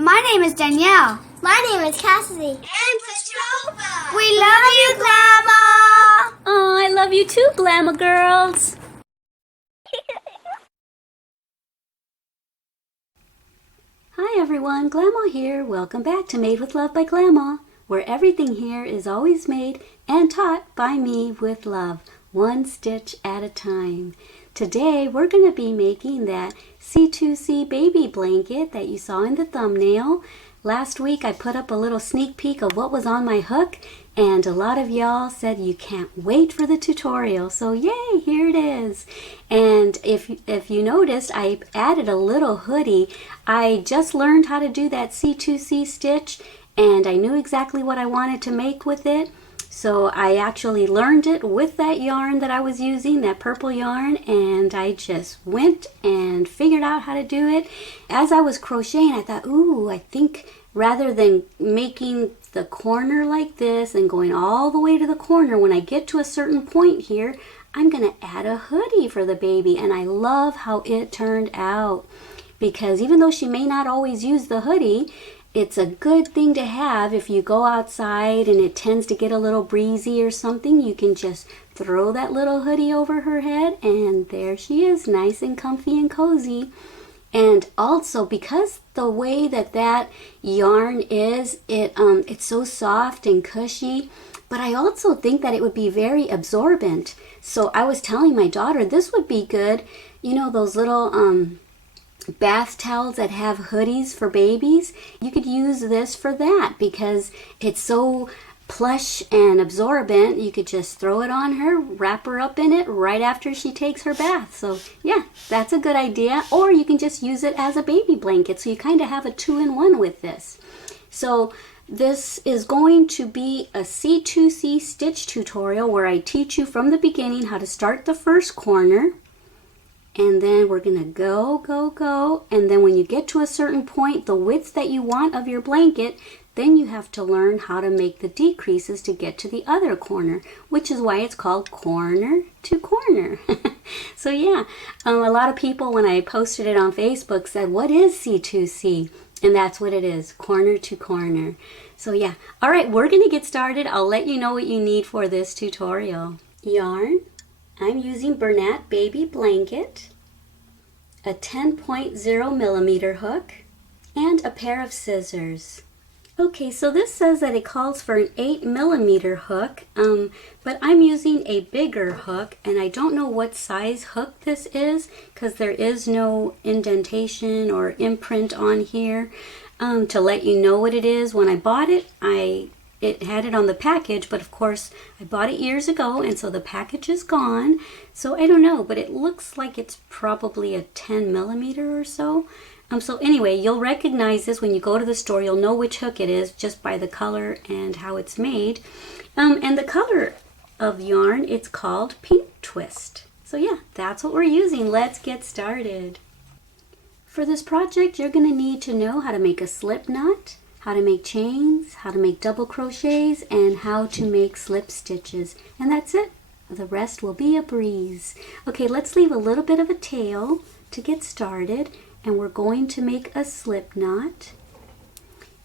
My name is Danielle. My name is Cassidy. And Petrova. We love you, Glama. Oh, I love you too, Glama girls. Hi everyone, Glama here. Welcome back to Made with Love by Glama, where everything here is always made and taught by me with love, one stitch at a time. Today we're going to be making that C2C baby blanket that you saw in the thumbnail. Last week I put up a little sneak peek of what was on my hook, and a lot of y'all said you can't wait for the tutorial. So yay, here it is. And if you noticed, I added a little hoodie. I just learned how to do that C2C stitch, and I knew exactly what I wanted to make with it. So I actually learned it with that yarn that I was using, that purple yarn, and I just went and figured out how to do it. As I was crocheting, I thought, ooh, I think rather than making the corner like this and going all the way to the corner, when I get to a certain point here, I'm going to add a hoodie for the baby. And I love how it turned out, because even though she may not always use the hoodie, it's a good thing to have if you go outside and it tends to get a little breezy or something. You can just throw that little hoodie over her head and there she is, nice and comfy and cozy. And also, because the way that yarn is, it's so soft and cushy, but I also think that it would be very absorbent. So I was telling my daughter this would be good, you know, those little bath towels that have hoodies for babies. You could use this for that because it's so plush and absorbent. You could just throw it on her, wrap her up in it right after she takes her bath. So yeah, that's a good idea. Or you can just use it as a baby blanket. So you kind of have a two-in-one with this. So this is going to be a C2C stitch tutorial where I teach you from the beginning how to start the first corner. And then we're going to go. And then when you get to a certain point, the width that you want of your blanket, then you have to learn how to make the decreases to get to the other corner, which is why it's called corner to corner. So yeah, a lot of people, when I posted it on Facebook, said, what is C2C? And that's what it is, corner to corner. So yeah, all right, we're going to get started. I'll let you know what you need for this tutorial. Yarn. I'm using Bernat Baby Blanket, a 10.0 millimeter hook, and a pair of scissors. Okay, so this says that it calls for an 8 millimeter hook, but I'm using a bigger hook, and I don't know what size hook this is because there is no indentation or imprint on here to let you know what it is. When I bought it, it had it on the package, but of course I bought it years ago, and so the package is gone. So I don't know, but it looks like it's probably a 10 millimeter or so. So anyway, you'll recognize this when you go to the store. You'll know which hook it is just by the color and how it's made. And the color of yarn, it's called Pink Twist. So yeah, that's what we're using. Let's get started. For this project, you're going to need to know how to make a slip knot, how to make chains, how to make double crochets, and how to make slip stitches. And that's it. The rest will be a breeze. Okay, let's leave a little bit of a tail to get started, and we're going to make a slip knot.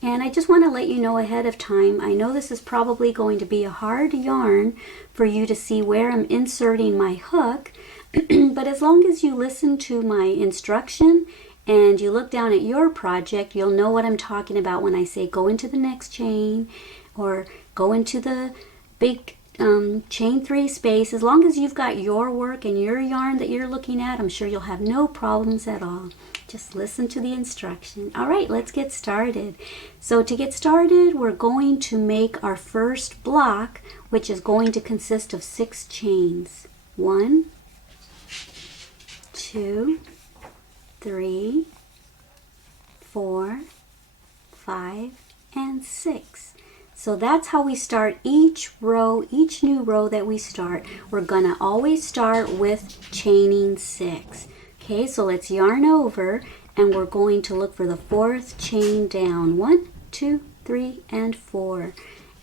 And I just want to let you know ahead of time, I know this is probably going to be a hard yarn for you to see where I'm inserting my hook, but as long as you listen to my instruction and you look down at your project, you'll know what I'm talking about when I say go into the next chain or go into the big chain 3 space. As long as you've got your work and your yarn that you're looking at, I'm sure you'll have no problems at all. Just listen to the instruction. All right, let's get started. So to get started, we're going to make our first block, which is going to consist of 6 chains. 1, 2, 3, 4, 5, and 6. So that's how we start each row, each new row that we start. We're gonna always start with chaining 6. Okay, so let's yarn over and we're going to look for the 4th chain down. 1, 2, 3, and 4.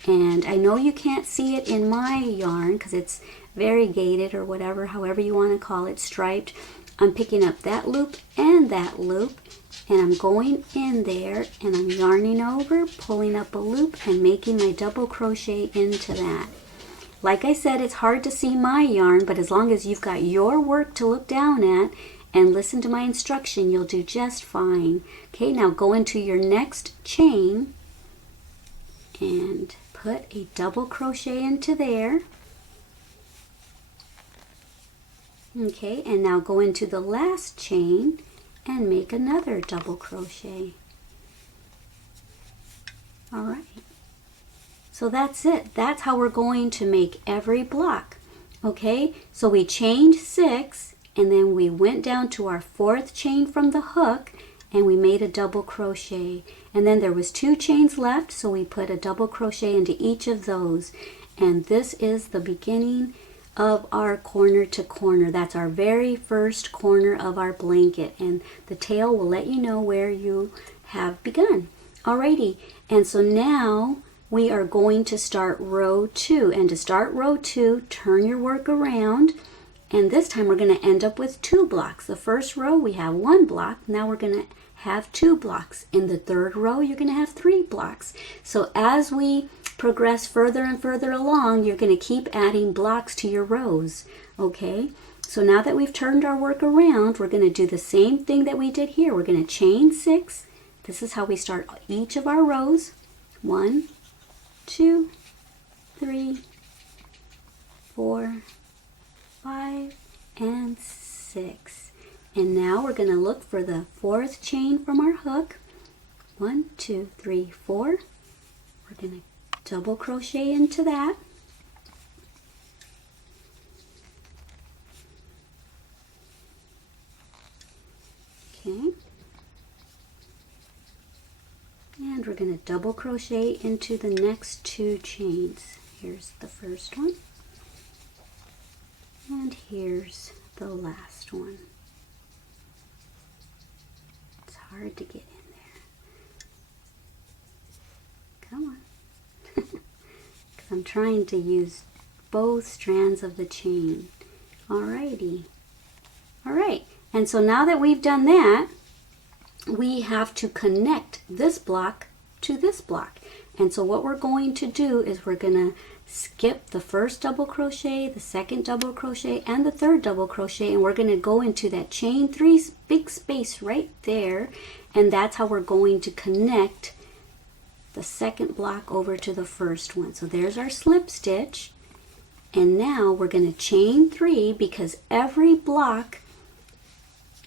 And I know you can't see it in my yarn because it's variegated or whatever, however you want to call it, striped. I'm picking up that loop and that loop, and I'm going in there and I'm yarning over, pulling up a loop and making my double crochet into that. Like I said, it's hard to see my yarn, but as long as you've got your work to look down at and listen to my instruction, you'll do just fine. Okay, now go into your next chain and put a double crochet into there. Okay, and now go into the last chain and make another double crochet. All right. So that's it. That's how we're going to make every block. Okay, so we chained 6 and then we went down to our 4th chain from the hook and we made a double crochet. And then there was 2 chains left, so we put a double crochet into each of those. And this is the beginning of our corner to corner. That's our very first corner of our blanket, and the tail will let you know where you have begun. Alrighty, and so now we are going to start row 2, and to start row 2, turn your work around, and this time we're going to end up with 2 blocks. The first row we have 1 block, now we're going to have 2 blocks. In the 3rd row you're going to have 3 blocks. So as we progress further and further along, you're going to keep adding blocks to your rows. Okay, so now that we've turned our work around, we're going to do the same thing that we did here. We're going to chain 6. This is how we start each of our rows. 1, 2, 3, 4, 5, and 6. And now we're going to look for the 4th chain from our hook. 1, 2, 3, 4. We're going to double crochet into that. Okay. And we're going to double crochet into the next 2 chains. Here's the first one. And here's the last one. It's hard to get in there. Come on. Because I'm trying to use both strands of the chain. Alrighty. Alright, and so now that we've done that, we have to connect this block to this block. And so what we're going to do is we're going to skip the first double crochet, the second double crochet, and the 3rd double crochet, and we're going to go into that chain 3 big space right there, and that's how we're going to connect the second block over to the first one. So there's our slip stitch, and now we're going to chain 3, because every block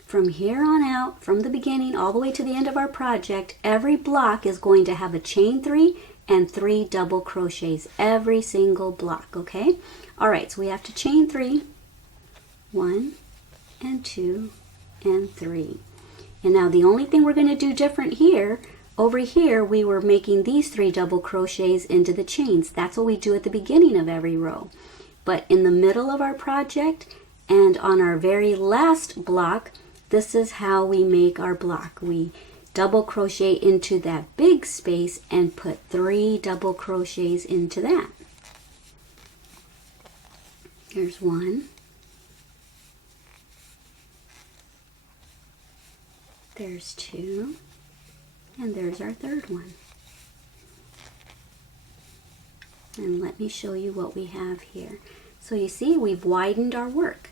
from here on out, from the beginning all the way to the end of our project, every block is going to have a chain 3 and 3 double crochets, every single block. Okay, all right, so we have to chain 3, 1 and 2 and 3. And now the only thing we're going to do different here, over here we were making these 3 double crochets into the chains. That's what we do at the beginning of every row. But in the middle of our project and on our very last block, this is how we make our block. We double crochet into that big space and put 3 double crochets into that. Here's 1. There's 2. And there's our 3rd one. And let me show you what we have here. So you see, we've widened our work.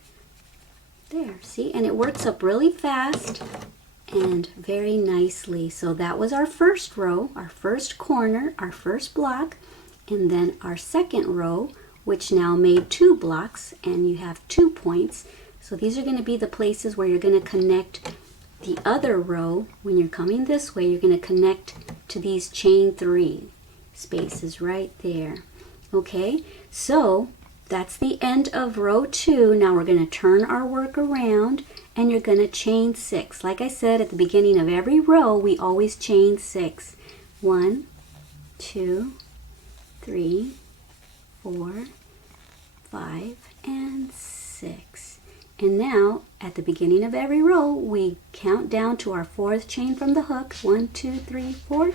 There, see? And it works up really fast and very nicely. So that was our first row, our first corner, our first block, and then our second row, which now made 2 blocks, and you have 2 points. So these are going to be the places where you're going to connect the other row. When you're coming this way, you're going to connect to these chain 3 spaces right there. Okay, so that's the end of row 2. Now we're going to turn our work around and you're going to chain 6. Like I said, at the beginning of every row, we always chain 6. 1, 2, 3, 4, 5, and 6. And now, at the beginning of every row, we count down to our 4th chain from the hook. 1, 2, 3, 4.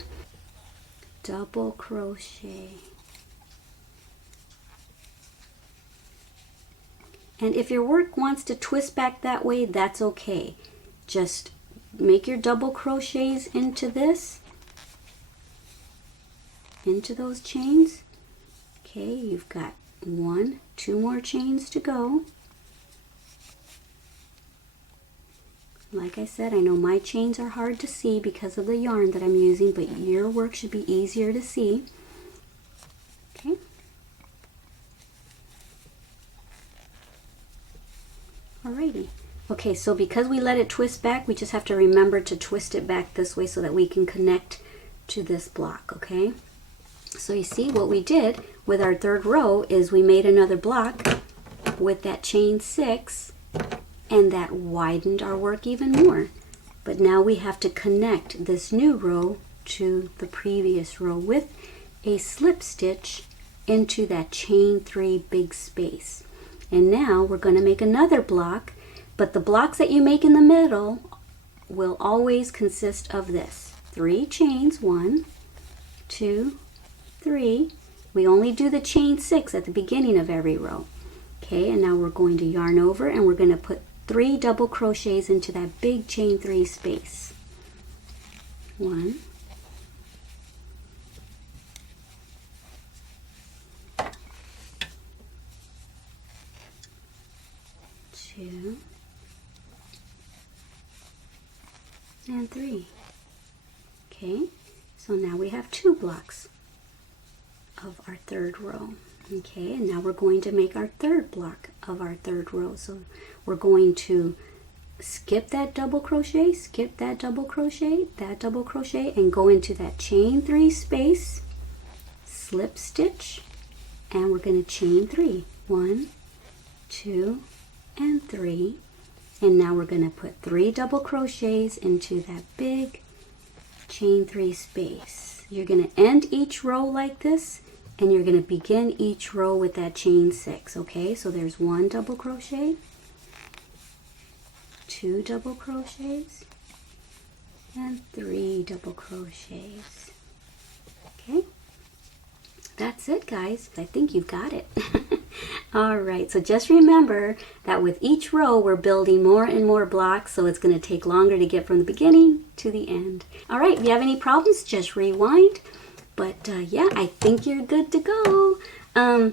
Double crochet. And if your work wants to twist back that way, that's okay. Just make your double crochets into this, into those chains. Okay, you've got 1, 2 more chains to go. Like I said, I know my chains are hard to see because of the yarn that I'm using, but your work should be easier to see. Okay. Alrighty. Okay, so because we let it twist back, we just have to remember to twist it back this way so that we can connect to this block, okay? So you see what we did with our third row is we made another block with that chain 6, and that widened our work even more. But now we have to connect this new row to the previous row with a slip stitch into that chain 3 big space. And now we're going to make another block, but the blocks that you make in the middle will always consist of this. 3 chains, 1, 2, 3. We only do the chain 6 at the beginning of every row. Okay, and now we're going to yarn over and we're going to put 3 double crochets into that big chain 3 space. 1, 2, and 3. Okay, so now we have 2 blocks of our third row. Okay, and now we're going to make our third block of our third row. So we're going to skip that double crochet, skip that double crochet, and go into that chain 3 space, slip stitch, and we're going to chain 3. 1, 2, and 3. And now we're going to put 3 double crochets into that big chain 3 space. You're going to end each row like this, and you're going to begin each row with that chain 6. Okay, so there's 1 double crochet, 2 double crochets, and 3 double crochets. Okay, that's it, guys. I think you've got it. All right, so just remember that with each row we're building more and more blocks, so it's going to take longer to get from the beginning to the end. All right, if you have any problems, just rewind. But yeah, I think you're good to go.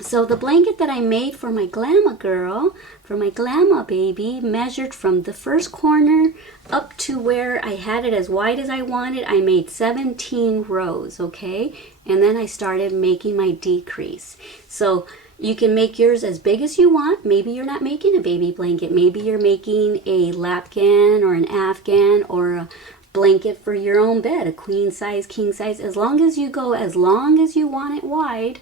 So the blanket that I made for my Glama girl, for my Glama baby, measured from the first corner up to where I had it as wide as I wanted. I made 17 rows, okay? And then I started making my decrease. So you can make yours as big as you want. Maybe you're not making a baby blanket. Maybe you're making a lapgan or an afghan or a blanket for your own bed, a queen size, king size, as long as you go, as long as you want it wide.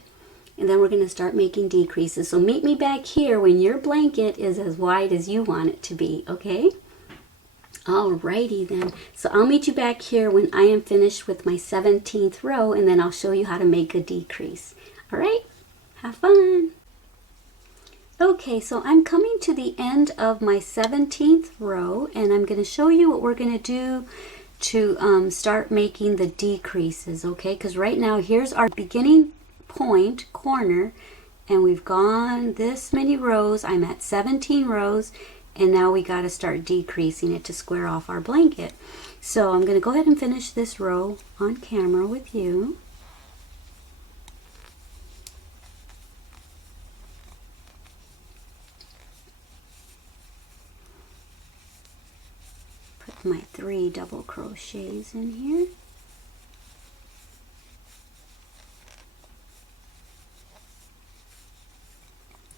And then we're going to start making decreases. So meet me back here when your blanket is as wide as you want it to be, okay? Alrighty then. So I'll meet you back here when I am finished with my 17th row, and then I'll show you how to make a decrease. Alright? Have fun! Okay, so I'm coming to the end of my 17th row, and I'm going to show you what we're going to do to start making the decreases, okay? Because right now, here's our beginning point, corner, and we've gone this many rows. I'm at 17 rows, and now we got to start decreasing it to square off our blanket. So I'm going to go ahead and finish this row on camera with you. Put my 3 double crochets in here.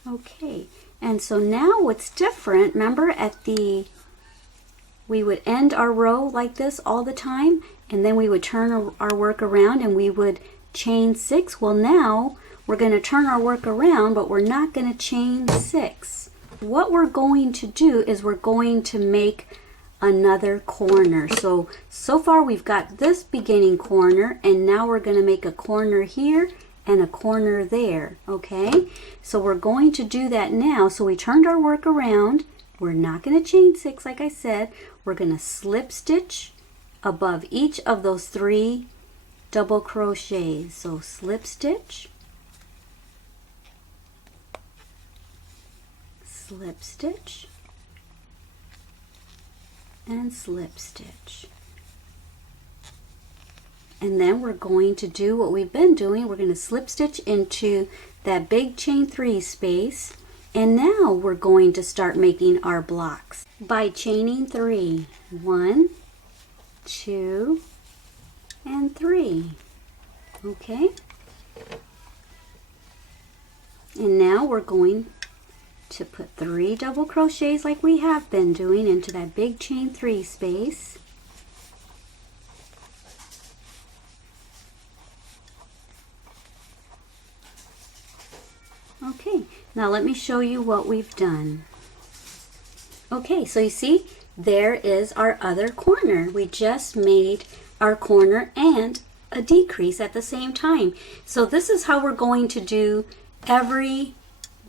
Okay, and so now what's different, remember we would end our row like this all the time, and then we would turn our work around and we would chain 6. Well, now we're going to turn our work around, but we're not going to chain 6. What we're going to do is we're going to make another corner. So far we've got this beginning corner, and now we're going to make a corner here and a corner there, okay? So we're going to do that now. So we turned our work around. We're not going to chain 6 like I said. We're going to slip stitch above each of those 3 double crochets. So slip stitch, slip stitch, and slip stitch. And then we're going to do what we've been doing. We're going to slip stitch into that big chain 3 space, and now we're going to start making our blocks by chaining 3. 1, 2, and 3. Okay? And now we're going to put 3 double crochets like we have been doing into that big chain 3 space. Okay, now let me show you what we've done. Okay, so you see, there is our other corner. We just made our corner and a decrease at the same time. So this is how we're going to do every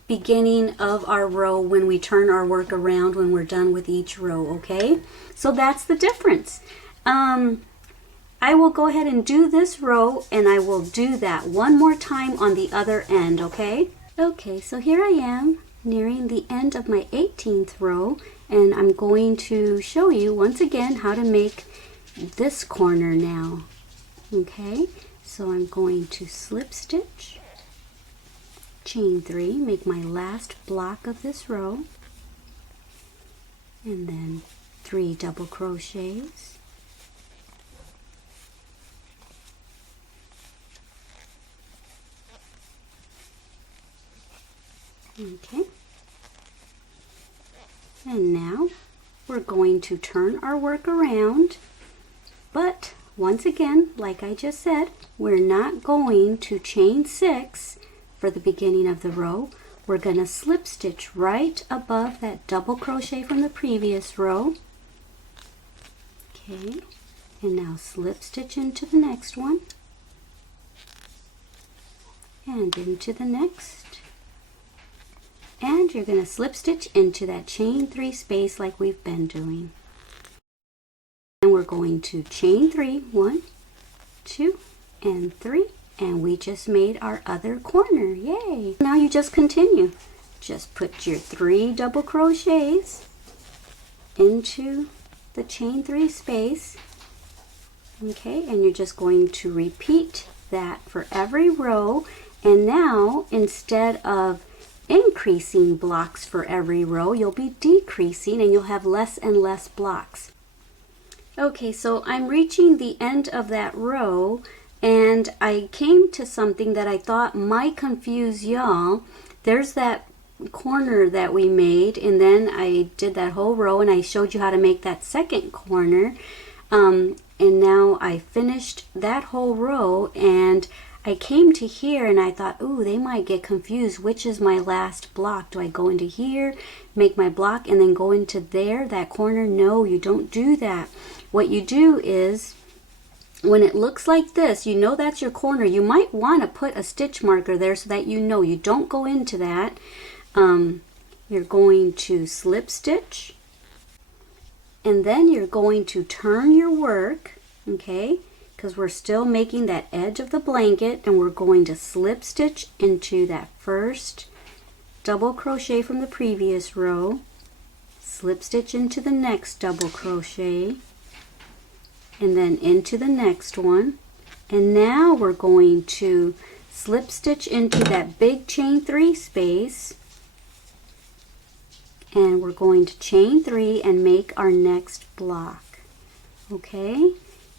beginning of our row when we turn our work around when we're done with each row, okay? So that's the difference. I will go ahead and do this row, and I will do that one more time on the other end, okay? Okay, so here I am nearing the end of my 18th row, and I'm going to show you once again how to make this corner now. Okay, so I'm going to slip stitch, chain 3, make my last block of this row, and then 3 double crochets, okay, and now we're going to turn our work around, but once again, like I just said, we're not going to chain 6 for the beginning of the row. We're going to slip stitch right above that double crochet from the previous row. Okay, and now slip stitch into the next one, and into the next, and you're going to slip stitch into that chain 3 space like we've been doing. And we're going to chain 3, 1, 2, and 3, and we just made our other corner. Yay! Now you just continue. Just put your 3 double crochets into the chain 3 space. Okay, and you're just going to repeat that for every row. And now, instead of increasing blocks for every row, you'll be decreasing, and you'll have less and less blocks. Okay, so I'm reaching the end of that row, and I came to something that I thought might confuse y'all. There's that corner that we made, and then I did that whole row, and I showed you how to make that second corner. And now I finished that whole row, and I came to here, and I thought, ooh, they might get confused. Which is my last block? Do I go into here, make my block, and then go into there, that corner? No, you don't do that. What you do is, when it looks like this, you know that's your corner. You might want to put a stitch marker there so that you know you don't go into that. You're going to slip stitch, and then you're going to turn your work, okay, because we're still making that edge of the blanket, and we're going to slip stitch into that first double crochet from the previous row, slip stitch into the next double crochet, and then into the next one. And now we're going to slip stitch into that big chain 3 space, and we're going to chain 3 and make our next block. Okay,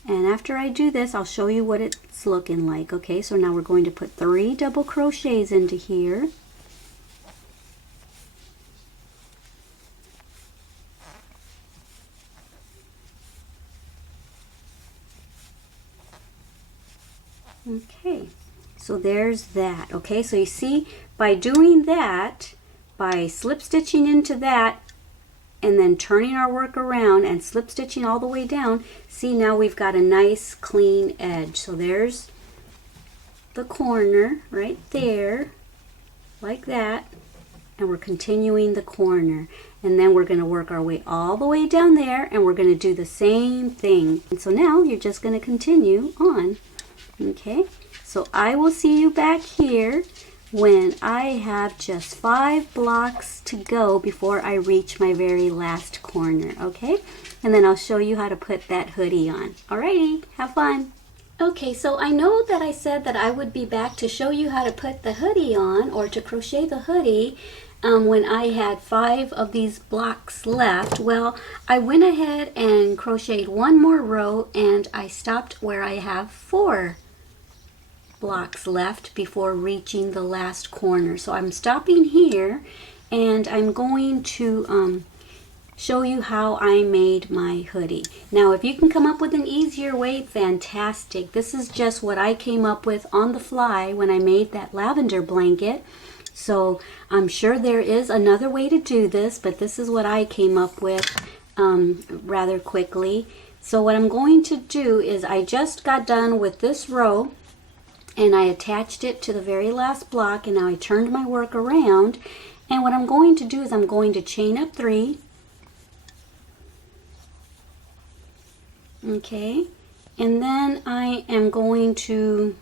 and after I do this, I'll show you what it's looking like. Okay, so now we're going to put 3 double crochets into here, okay, so there's that. Okay, so you see, by doing that, by slip stitching into that and then turning our work around and slip stitching all the way down, see, now we've got a nice clean edge. So there's the corner right there, like that, and we're continuing the corner, and then we're going to work our way all the way down there, and we're going to do the same thing. And so now you're just going to continue on. Okay, so I will see you back here when I have just 5 blocks to go before I reach my very last corner, okay? And then I'll show you how to put that hoodie on. Alrighty, have fun. Okay, so I know that I said that I would be back to show you how to put the hoodie on, or to crochet the hoodie, when I had 5 of these blocks left. Well, I went ahead and crocheted 1 more row, and I stopped where I have 4 blocks left before reaching the last corner. So I'm stopping here, and I'm going to show you how I made my hoodie. Now, if you can come up with an easier way, fantastic. This is just what I came up with on the fly when I made that lavender blanket. So I'm sure there is another way to do this, but this is what I came up with rather quickly. So what I'm going to do is, I just got done with this row and I attached it to the very last block, and now I turned my work around, and what I'm going to do is I'm going to chain up 3. Okay, and then I am going to,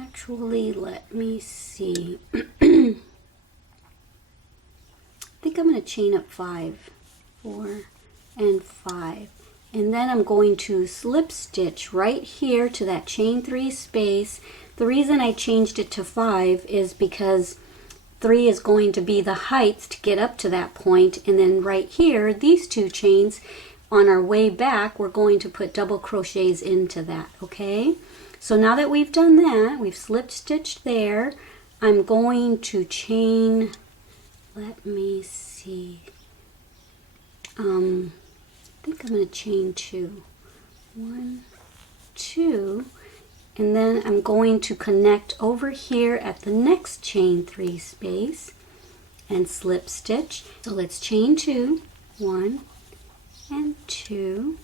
actually, let me see. I think I'm going to chain up 5, 4, and 5. And then I'm going to slip stitch right here to that chain 3 space. The reason I changed it to 5 is because 3 is going to be the height to get up to that point, and then right here, these 2 chains, on our way back, we're going to put double crochets into that, okay? So now that we've done that, we've slip stitched there, I'm going to chain, let me see, I think I'm going to chain 2. 1, 2, and then I'm going to connect over here at the next chain 3 space and slip stitch. So let's chain 2, 1 and 2,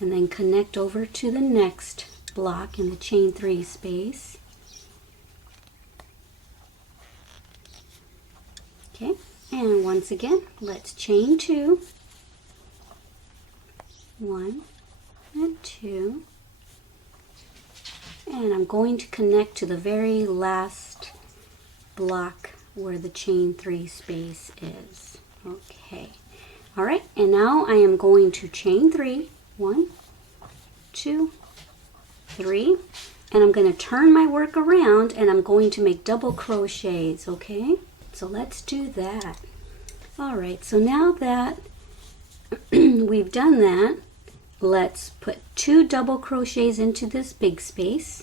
and then connect over to the next block in the chain 3 space. Okay, and once again, let's chain 2, 1 and 2, and I'm going to connect to the very last block where the chain 3 space is. Okay, all right, and now I am going to chain 3, 1, 2, 3, and I'm going to turn my work around, and I'm going to make double crochets. Okay, so let's do that. All right, so now that we've done that, let's put 2 double crochets into this big space.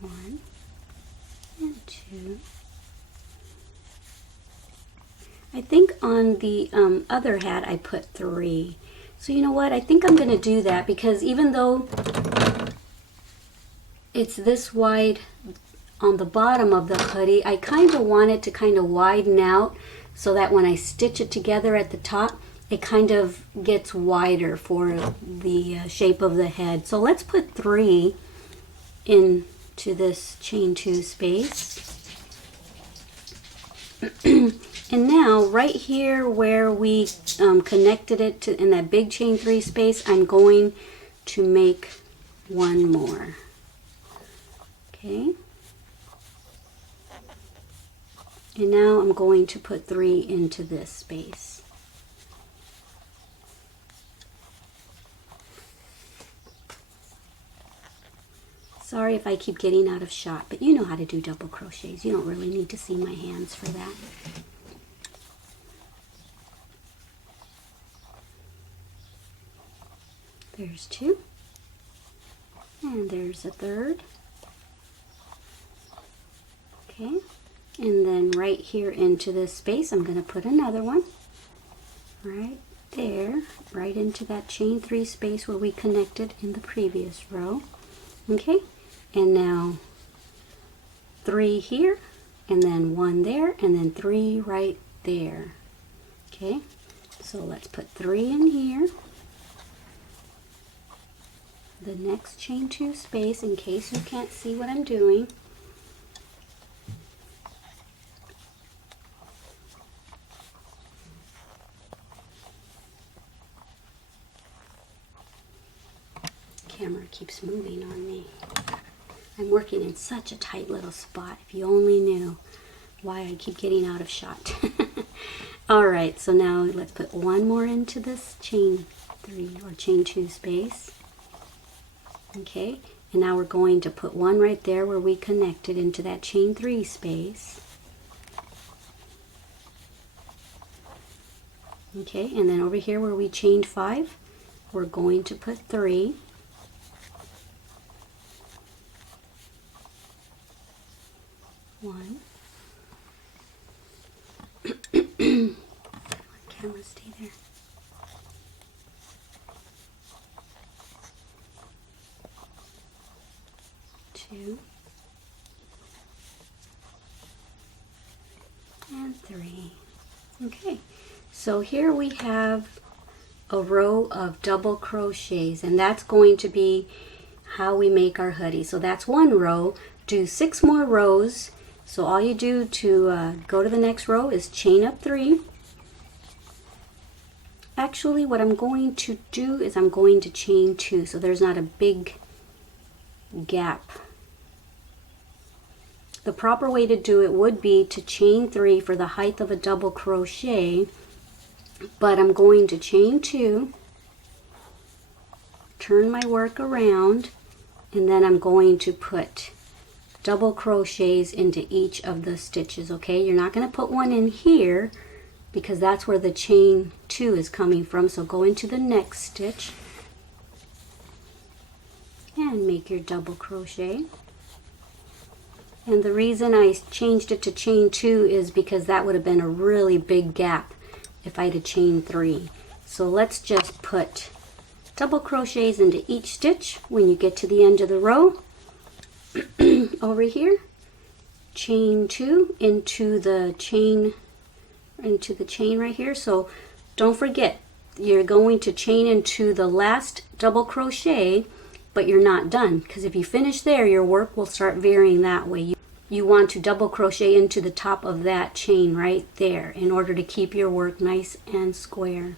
1 and 2. I think on the other hat I put 3. So you know what? I think I'm going to do that, because even though it's this wide on the bottom of the hoodie, I kind of want it to kind of widen out so that when I stitch it together at the top, it kind of gets wider for the shape of the head. So let's put 3 into this chain 2 space. And now right here where we connected it to in that big chain 3 space, I'm going to make 1 more. Okay. And now I'm going to put 3 into this space. Sorry if I keep getting out of shot, but you know how to do double crochets. You don't really need to see my hands for that. There's 2. And there's a 3rd. Okay. And then right here into this space, I'm going to put another one right there, right into that chain 3 space where we connected in the previous row. Okay, and now 3 here, and then 1 there, and then 3 right there. Okay, so let's put 3 in here, the next chain 2 space, in case you can't see what I'm doing. camera keeps moving on me. I'm working in such a tight little spot. If you only knew why I keep getting out of shot. All right, so now let's put one more into this chain 3 or chain 2 space. Okay, and now we're going to put one right there where we connected into that chain 3 space. Okay, and then over here where we chained 5, we're going to put 3. One. Camera, stay there. 2 and 3. Okay, so here we have a row of double crochets, and that's going to be how we make our hoodie. So that's one row. Do 6 more rows. So all you do to go to the next row is chain up 3. Actually, what I'm going to do is I'm going to chain 2, so there's not a big gap. The proper way to do it would be to chain 3 for the height of a double crochet, but I'm going to chain 2, turn my work around, and then I'm going to put double crochets into each of the stitches. Okay, you're not going to put one in here because that's where the chain 2 is coming from. So go into the next stitch and make your double crochet. And the reason I changed it to chain 2 is because that would have been a really big gap if I'd have chained 3. So let's just put double crochets into each stitch when you get to the end of the row. Over here, chain 2 into the chain right here. So don't forget, you're going to chain into the last double crochet, but you're not done, because if you finish there, your work will start varying that way. You want to double crochet into the top of that chain right there in order to keep your work nice and square.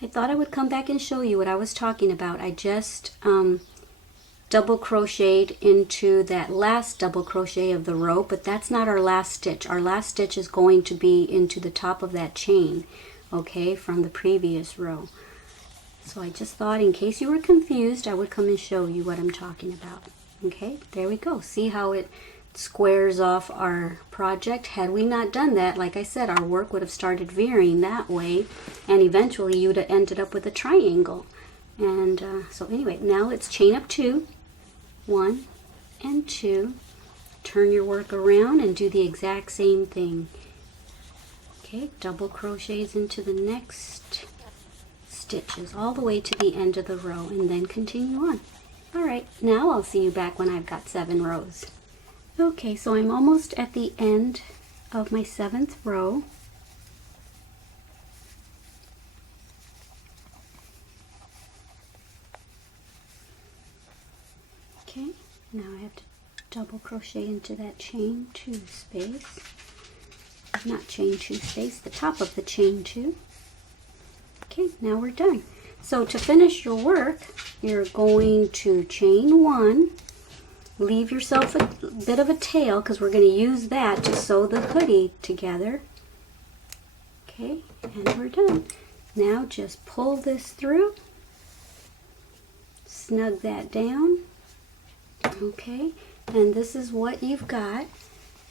I thought I would come back and show you what I was talking about. I just double crocheted into that last double crochet of the row, but that's not our last stitch. Our last stitch is going to be into the top of that chain, okay, from the previous row. So I just thought in case you were confused, I would come and show you what I'm talking about. Okay, there we go. See how it squares off our project? Had we not done that, like I said, our work would have started veering that way, and eventually you would have ended up with a triangle. And so anyway, now let's chain up 2. 1 and 2. Turn your work around and do the exact same thing. Okay, double crochets into the next stitches all the way to the end of the row, and then continue on. Alright, now I'll see you back when I've got 7 rows. Okay, so I'm almost at the end of my 7th row. Okay, now I have to double crochet into that chain 2 space. Not chain 2 space, the top of the chain 2. Okay, now we're done. So to finish your work, you're going to chain 1, leave yourself a bit of a tail because we're going to use that to sew the hoodie together. Okay, and we're done. Now just pull this through, snug that down. Okay, and this is what you've got.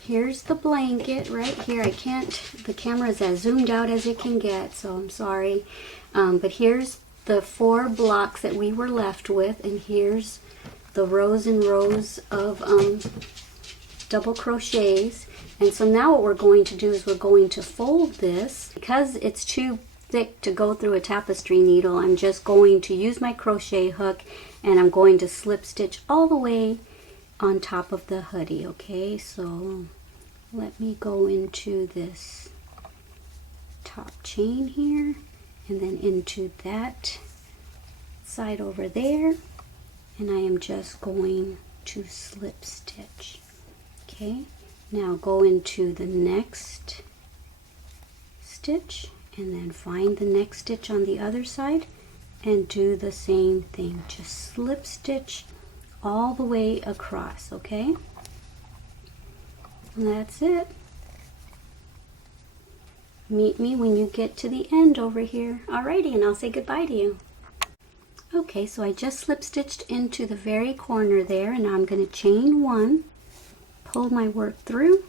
Here's the blanket right here. The camera is as zoomed out as it can get, so I'm sorry. But here's the 4 blocks that we were left with, and here's the rows and rows of double crochets. And so now what we're going to do is we're going to fold this. Because it's too thick to go through a tapestry needle, I'm just going to use my crochet hook and I'm going to slip stitch all the way on top of the hoodie. Okay, so let me go into this top chain here and then into that side over there, and I am just going to slip stitch. Okay, now go into the next stitch and then find the next stitch on the other side and do the same thing. Just slip stitch all the way across, okay? And that's it. Meet me when you get to the end over here. Alrighty, and I'll say goodbye to you. Okay, so I just slip stitched into the very corner there, and now I'm going to chain one, pull my work through,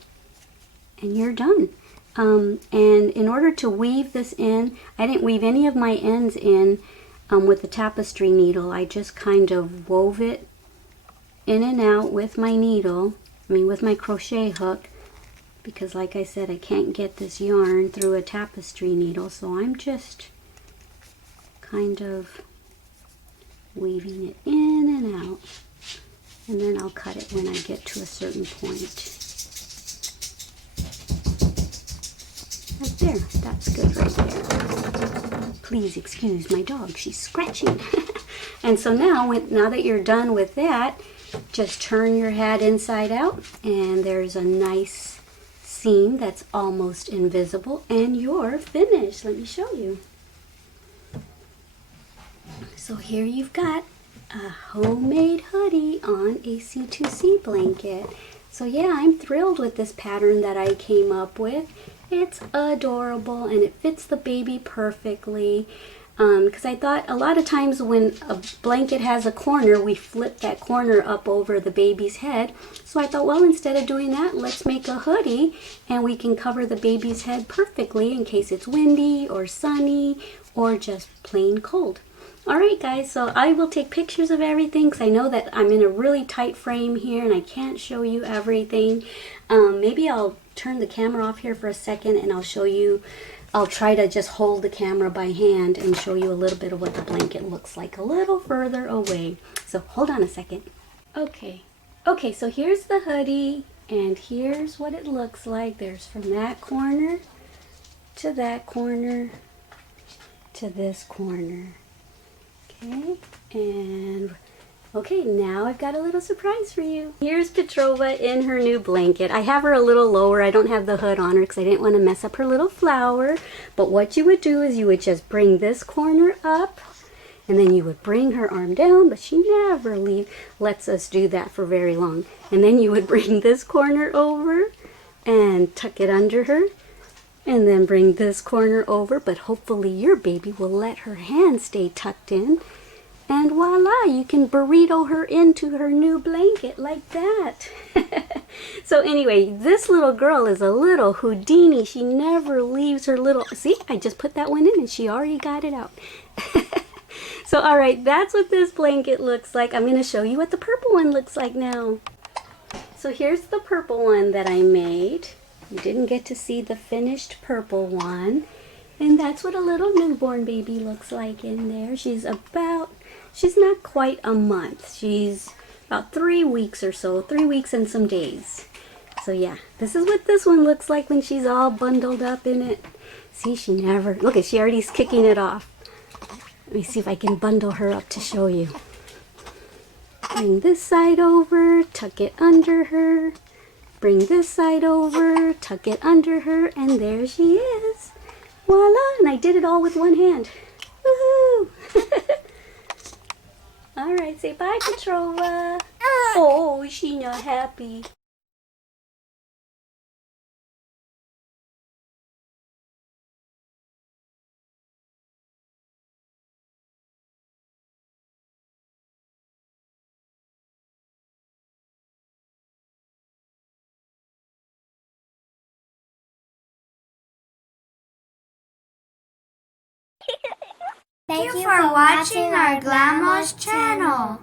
and you're done. And in order to weave this in, I didn't weave any of my ends in with the tapestry needle. I just kind of wove it in and out with my needle, with my crochet hook, because like I said, I can't get this yarn through a tapestry needle, so I'm just kind of weaving it in and out, and then I'll cut it when I get to a certain point. Right there, that's good right there. Please excuse my dog, she's scratching. And so now that you're done with that, just turn your hat inside out, and there's a nice seam that's almost invisible, and you're finished. Let me show you. So here you've got a homemade hoodie on a C2C blanket. So yeah, I'm thrilled with this pattern that I came up with. It's adorable and it fits the baby perfectly. Because I thought a lot of times when a blanket has a corner, we flip that corner up over the baby's head. So I thought, well, instead of doing that, let's make a hoodie and we can cover the baby's head perfectly in case it's windy or sunny or just plain cold. Alright guys, so I will take pictures of everything because I know that I'm in a really tight frame here and I can't show you everything. Maybe I'll turn the camera off here for a second and I'll show you. I'll try to just hold the camera by hand and show you a little bit of what the blanket looks like a little further away. So hold on a second. Okay, so here's the hoodie and here's what it looks like. There's from that corner to that corner to this corner. Okay, now I've got a little surprise for you. Here's Petrova in her new blanket. I have her a little lower. I don't have the hood on her because I didn't want to mess up her little flower. But what you would do is you would just bring this corner up and then you would bring her arm down, but she never lets us do that for very long. And then you would bring this corner over and tuck it under her. And then bring this corner over, but hopefully your baby will let her hand stay tucked in. And voila, you can burrito her into her new blanket like that. So anyway, this little girl is a little Houdini. She never leaves her little... See, I just put that one in and she already got it out. So alright, that's what this blanket looks like. I'm going to show you what the purple one looks like now. So here's the purple one that I made. You didn't get to see the finished purple one. And that's what a little newborn baby looks like in there. She's not quite a month. She's about 3 weeks or so, 3 weeks and some days. So yeah, this is what this one looks like when she's all bundled up in it. See, she already's kicking it off. Let me see if I can bundle her up to show you. Bring this side over, tuck it under her. Bring this side over, tuck it under her, and there she is. Voila! And I did it all with one hand. Woohoo! Alright, say bye, Petrova. Oh, she's not happy. Thank you for watching our Glama's channel.